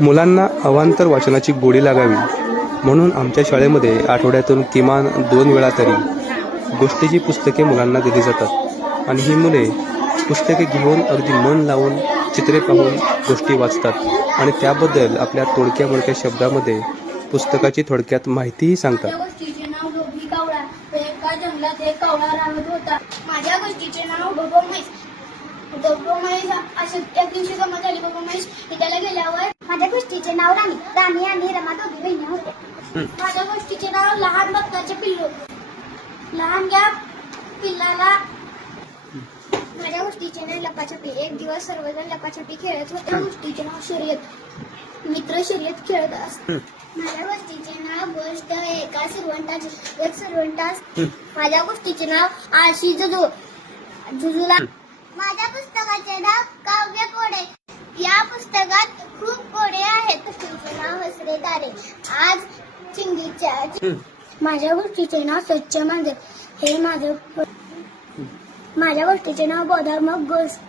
मुलांना अवांतर वाचनाची गोडी लागावी म्हणून आमच्या शाळेमध्ये आठवड्यातून किमान 2 वेळा तरी गोष्टीची पुस्तके मुलांना दिली जातात आणि ही मुले पुस्तके घेऊन अगदी मन लावून चित्रे पाहून गोष्टी वाचतात आणि त्याबद्दल आपल्या तोडक्या मोडक्या शब्दामध्ये पुस्तकाची थोडक्यात माहितीही सांगतात. माझ्या गोष्टीचे नाव डोभी कावळा. एका जंगलात एक कावळा राहत होता. माझ्या गोष्टीचे नाव डोबो म्हैस. डोबो म्हैस अशी एक दिवशी गंमत झाली. डोबो म्हैस विद्याला गेल्यावर माझ्या गोष्टीचे नाव राणी. राणी आणि रमा दोघी बहिणी होते. माझ्या गोष्टीचे नाव लहान बदकाचे पिल्लू. लहानग्या पिल्लाला माझ्या गोष्टीचे नाव लपाछपी. एक दिवस सर्वजण लपाछपी खेळत होते. माझ्या गोष्टीचे नाव शर्यत. मित्र शर्यत खेळत असतात. माझ्या गोष्टीचे नाव गोष्ट एका सुरवंटाची. एक सुरवंट. माझ्या गोष्टीचे नाव आळशी जुजूला. माझ्या पुस्तकाचे नाव काव्य कोडे. या पुस्तकात खूप कोडे आहेत. पुस्तकाचे नाव हसरे तारे. आज चिंगीच्या. माझ्या गोष्टीचे नाव स्वच्छ मांजर. हे माझं. माझ्या गोष्टीचे नाव बोधात्मक गोष्ट.